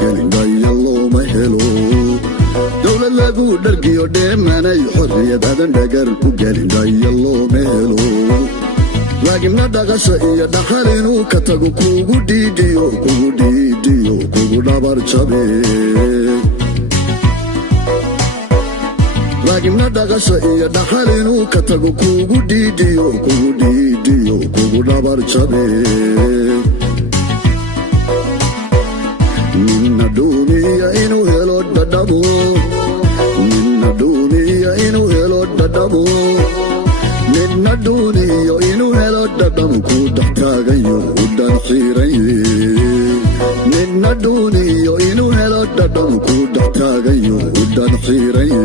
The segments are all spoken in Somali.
gelin dayalo ma helo dawlad lagu dhargiyo dheemanay xorriyadadan dhagar ku gelin dayalo ma helo laakiin dhaqasho iyo dhaqal inuu ka tago kugu dhiidiyo kugu dhabar jabe laakiin dhaqasho iyo dhaqal inuu ka tago kugu dhiidiyo kugu dhabar jabe ninna duuniya inuu helo dhadhabo ninna duuniya inuu helo dhadhabo ninna duuniyo inuu helo dhadham ku dhex taagayo u dhan xiiraye ninna duuniyo inuu helo dhadham ku dhex taagayo u dhan xiiraye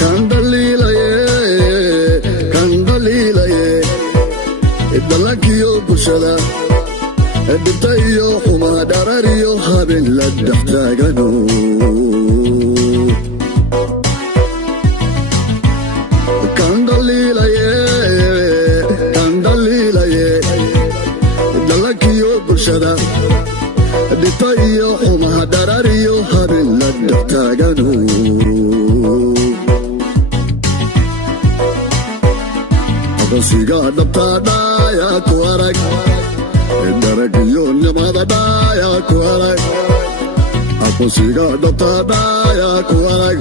kan dhaliilaye dhalankiyo bulshada dhibta iyo xumaa dharar iyo habeen la dhex taagano kan dhaliilaye dhalankiyo bulshada dhibta iyo xumaa dharar iyo habeen la dhex taagano aqoonsiga dhabta dhaayaa ku arag daragiyo nimada dhaayaa ku arag aqoonsiga dhabta dhaayaa ku arag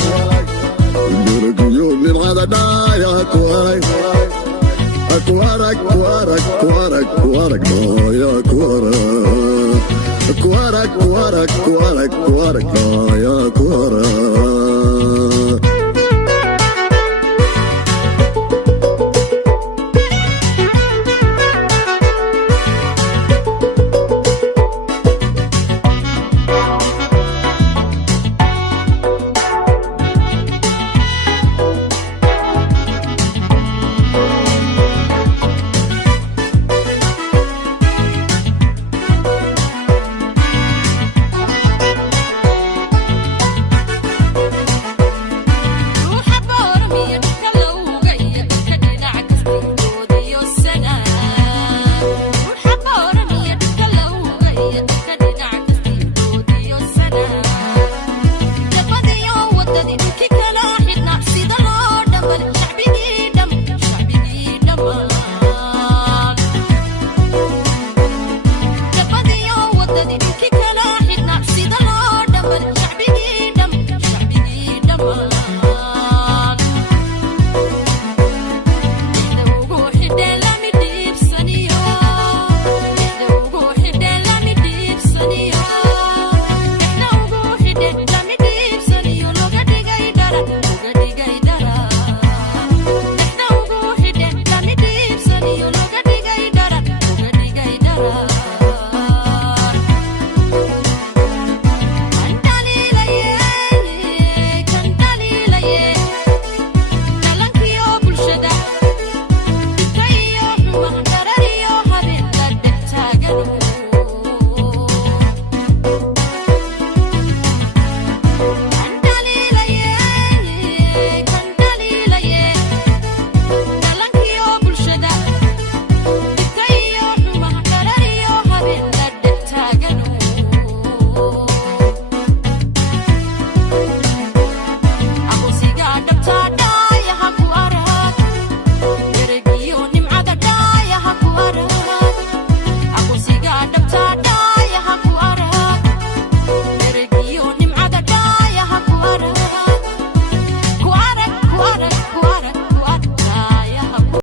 daragiyo nimada dhaayaa ku arag dhaayaa ku arag dhaayaa ku arag